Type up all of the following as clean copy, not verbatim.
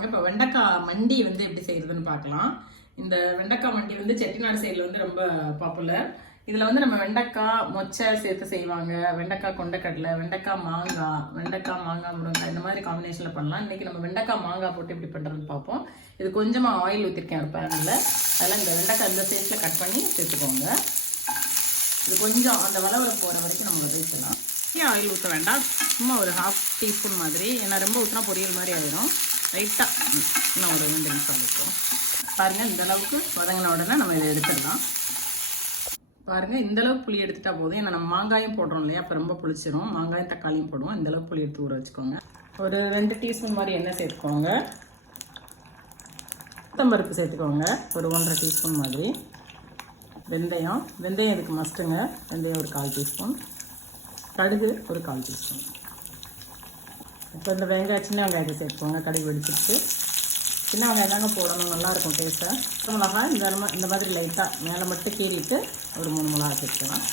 வாங்க இப்போ வெண்டைக்காய் மண்டி வந்து எப்படி செய்யறதுன்னு பார்க்கலாம். இந்த வெண்டைக்காய் மண்டி வந்து செட்டிநாடு சைடில் வந்து ரொம்ப பாப்புலர். இதில் வந்து நம்ம வெண்டைக்காய் மொச்சை சேர்த்து செய்வாங்க, வெண்டைக்காய் கொண்டைக்கடலை, வெண்டைக்காய் மாங்காய் முருங்காய் இந்த மாதிரி காம்பினேஷனில் பண்ணலாம். இன்றைக்கி நம்ம வெண்டைக்காய் மாங்காய் போட்டு எப்படி பண்ணுறதுன்னு பார்ப்போம். இது கொஞ்சமாக ஆயில் ஊற்றிருக்கேன் ஒரு பேனில். அதெல்லாம் இந்த வெண்டைக்காய் இந்த சைஸில் கட் பண்ணி சேர்த்துக்கோங்க. இது கொஞ்சம் அந்த வளவளை போகிற வரைக்கும் நம்ம வதக்கலாம். ஆயில் ஊற்ற வேண்டாம், சும்மா ஒரு 1/2 டீஸ்பூன் மாதிரி. ஏன்னா ரொம்ப ஊற்றினா பொரியல் மாதிரி ஆகிடும். லைட்டாக இன்னும் ஒரு 2 நிமிஷம் இருக்கும். பாருங்கள், இந்த அளவுக்கு வதங்கின உடனே நம்ம இதை எடுத்துடலாம். பாருங்கள், இந்தளவுக்கு புளி எடுத்துட்டா போதும். ஏன்னா நம்ம மாங்காயும் போடுறோம் இல்லையா, அப்போ ரொம்ப புளிச்சிரும். மாங்காயும் தக்காளியும் போடுவோம். இந்தளவுக்கு புளி எடுத்து ஊற வச்சுக்கோங்க. ஒரு 2 டீஸ்பூன் மாதிரி எண்ணெய் சேர்த்துக்கோங்க. பருப்பு சேர்த்துக்கோங்க, ஒரு 1/2 டீஸ்பூன் மாதிரி. வெந்தயம் இதுக்கு மஸ்ட்டுங்க. வெந்தயம் ஒரு 1/4 டீஸ்பூன். கடுகு ஒரு 1/4 டீஸ்பூன். இப்போ இந்த சின்ன வெங்காயத்தை சேர்த்துக்கோங்க. கடுகு வெடிச்சிட்டு சின்ன வெங்காயம் தாங்க போடணும், நல்லாயிருக்கும் டேஸ்ட்டாக. மிளகாய் இந்த மாதிரி லைட்டாக மேலே மட்டும் கீறிட்டு ஒரு 3 மிளகா சேர்த்துக்கலாம்.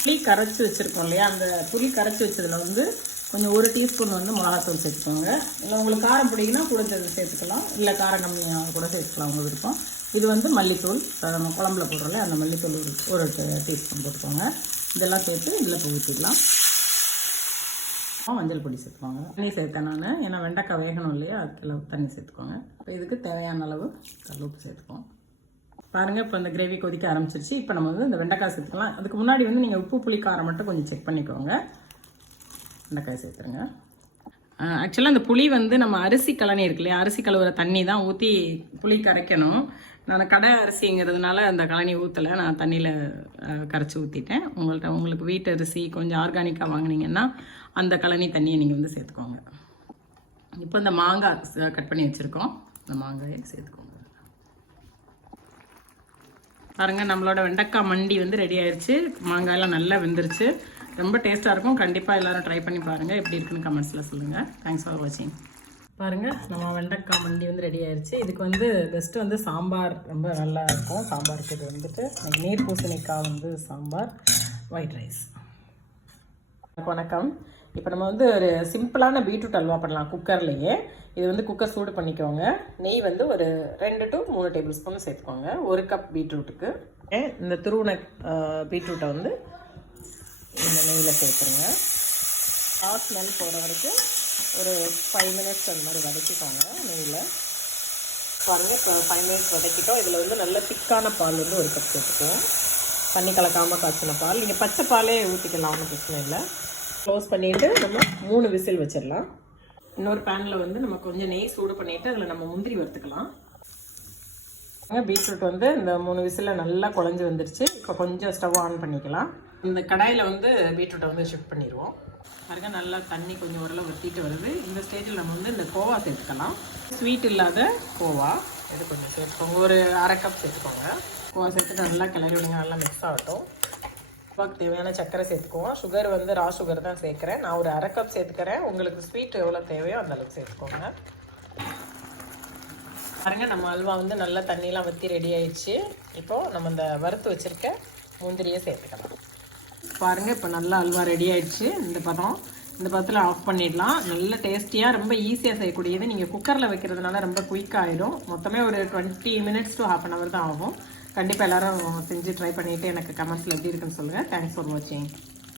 புளி கரைச்சி வச்சுருக்கோம் இல்லையா, அந்த புளி கரைச்சி வச்சதில் வந்து கொஞ்சம் 1 டீஸ்பூன் வந்து மிளகாத்தூள் சேர்த்துக்கோங்க. இல்லை உங்களுக்கு காரம் பிடிக்குன்னா கூட சேர்த்துக்கலாம், இல்லை காரம் கம்மியாக கூட சேர்த்துக்கலாம் உங்கள் விருப்பம். இது வந்து மல்லித்தூள், நம்ம குழம்புல போடுறோம்ல அந்த மல்லித்தூள் ஒரு டீஸ்பூன் போட்டுக்கோங்க. இதெல்லாம் சேர்த்து இதில் ஊற்றிடலாம். மஞ்சள் பொடி சேர்த்துக்கோங்க. தண்ணி சேர்த்தேன் நான், ஏன்னா வெண்டைக்காய் வேகணும் இல்லையா, அதுக்கு தண்ணி சேர்த்துக்கோங்க. இப்போ இதுக்கு தேவையான அளவு கல்லுப்பு சேர்த்துக்கோம். பாருங்கள், இப்போ இந்த கிரேவி கொதிக்க ஆரம்பிச்சிருச்சு. இப்போ நம்ம வந்து இந்த வெண்டைக்காய் சேர்த்துக்கலாம். அதுக்கு முன்னாடி வந்து நீங்கள் உப்பு புளி காரம் மட்டும் கொஞ்சம் செக் பண்ணிக்கோங்க. வெண்டைக்காய் சேர்த்துருங்க. ஆக்சுவலாக அந்த புளி வந்து நம்ம அரிசி கலனி இருக்கு இல்லையா, அரிசி கழுவுற தண்ணி தான் ஊற்றி புளி கரைக்கணும். நான் கடை அரிசிங்கிறதுனால அந்த கலனி ஊற்றலை, நான் தண்ணியில் கரைச்சி ஊற்றிட்டேன். உங்களுக்கு வீட்டு அரிசி கொஞ்சம் ஆர்கானிக்காக வாங்கினீங்கன்னா அந்த கலனி தண்ணியை நீங்கள் வந்து சேர்த்துக்கோங்க. இப்போ இந்த மாங்காய் கட் பண்ணி வச்சுருக்கோம், இந்த மாங்காயை சேர்த்துக்கோங்க. பாருங்கள், நம்மளோட வெண்டைக்காய் மண்டி வந்து ரெடி ஆயிடுச்சு. மாங்காயெல்லாம் நல்லா வெந்துருச்சு, ரொம்ப டேஸ்ட்டாக இருக்கும். கண்டிப்பாக எல்லோரும் ட்ரை பண்ணி பாருங்கள், எப்படி இருக்குன்னு கமெண்ட்ஸில் சொல்லுங்கள். தேங்க்ஸ் ஃபார் வாட்சிங். பாருங்கள், நம்ம வெண்டைக்காய் மண்டி வந்து ரெடி ஆயிடுச்சு. இதுக்கு வந்து பெஸ்ட்டு வந்து சாம்பார் ரொம்ப நல்லா இருக்கும். சாம்பாருக்கு இது வந்துட்டு நீர் பூசணிக்காய் வந்து சாம்பார், ஒயிட் ரைஸ். வணக்கம். இப்போ நம்ம வந்து ஒரு சிம்பிளான பீட்ரூட் அல்வா பண்ணலாம் குக்கர்லேயே. இது வந்து குக்கர் சூடு பண்ணிக்கோங்க. நெய் வந்து ஒரு 2 to 3 டேபிள் ஸ்பூன் சேர்த்துக்கோங்க. 1 கப் பீட்ரூட்டுக்கு. இந்த துருவன பீட்ரூட்டை வந்து இந்த நெய்யில் சேர்த்துருங்க. ஸ்மெல் போகிற வரைக்கும் ஒரு 5 மினிட்ஸ் அந்த மாதிரி வதக்கிக்கோங்க நெய்யில். பாருங்கள், இப்போ 5 மினிட்ஸ் வதக்கிட்டோம். இதில் வந்து நல்ல திக்கான பால் வந்து 1 கப் சேர்த்துக்குவோம். தண்ணி கலக்காமல் காய்ச்சின பால். நீங்கள் பச்சை பாலே ஊற்றிக்கலாம், ஒன்றும் பிரச்சனை இல்லை. க்ளோஸ் பண்ணிவிட்டு நம்ம 3 விசில் வச்சிடலாம். இன்னொரு பேனில் வந்து நம்ம கொஞ்சம் நெய் சூடு பண்ணிவிட்டு அதில் நம்ம முந்திரி வறுத்துக்கலாம். பீட்ரூட் வந்து இந்த 3 விசிலில் நல்லா குழஞ்சி வந்துருச்சு. இப்போ கொஞ்சம் ஸ்டவ் ஆன் பண்ணிக்கலாம். இந்த கடாயில் வந்து பீட்ரூட்டை வந்து ஷிஃப்ட் பண்ணிடுவோம். பாருங்க, நல்லா தண்ணி கொஞ்சம் ஓரளவு வற்றிட்டு வருது. இந்த ஸ்டேஜில் நம்ம வந்து இந்த கோவா சேர்த்துக்கலாம். ஸ்வீட் இல்லாத கோவா இது கொஞ்சம் சேர்த்துக்கோங்க, ஒரு 1/2 கப் சேர்த்துக்கோங்க. கோவா சேர்த்துட்டு நல்லா கிளறி விடுங்க, நல்லா மிக்ஸ் ஆகட்டும். கோவாக்கு தேவையான சர்க்கரை சேர்த்துக்குவோம். சுகர் வந்து ரா சுகர் தான் சேர்க்குறேன். நான் ஒரு 1/2 கப் சேர்த்துக்கிறேன். உங்களுக்கு ஸ்வீட் எவ்வளோ தேவையோ அந்த அளவுக்கு சேர்த்துக்கோங்க. பாருங்க, நம்ம அல்வா வந்து நல்லா தண்ணியெலாம் வற்றி ரெடி ஆயிடுச்சு. இப்போது நம்ம இந்த வறுத்து வச்சுருக்க முந்திரியை சேர்த்துக்கலாம். பாருங்கள், இப்போ நல்லா அல்வா ரெடி ஆயிடுச்சு. இந்த பதத்தில் ஆஃப் பண்ணிடலாம். நல்ல டேஸ்டியாக ரொம்ப ஈஸியாக செய்யக்கூடியது. நீங்கள் குக்கரில் வைக்கிறதுனால ரொம்ப குயிக்காக ஆகிடும். மொத்தமே ஒரு 20 மினிட்ஸ் to ½ hour தான் ஆகும். கண்டிப்பாக எல்லோரும் செஞ்சு ட்ரை பண்ணிவிட்டு எனக்கு கமெண்ட்ஸில் எப்படி இருக்குன்னு சொல்லுங்கள். தேங்க்ஸ் ஃபார் வாட்சிங்.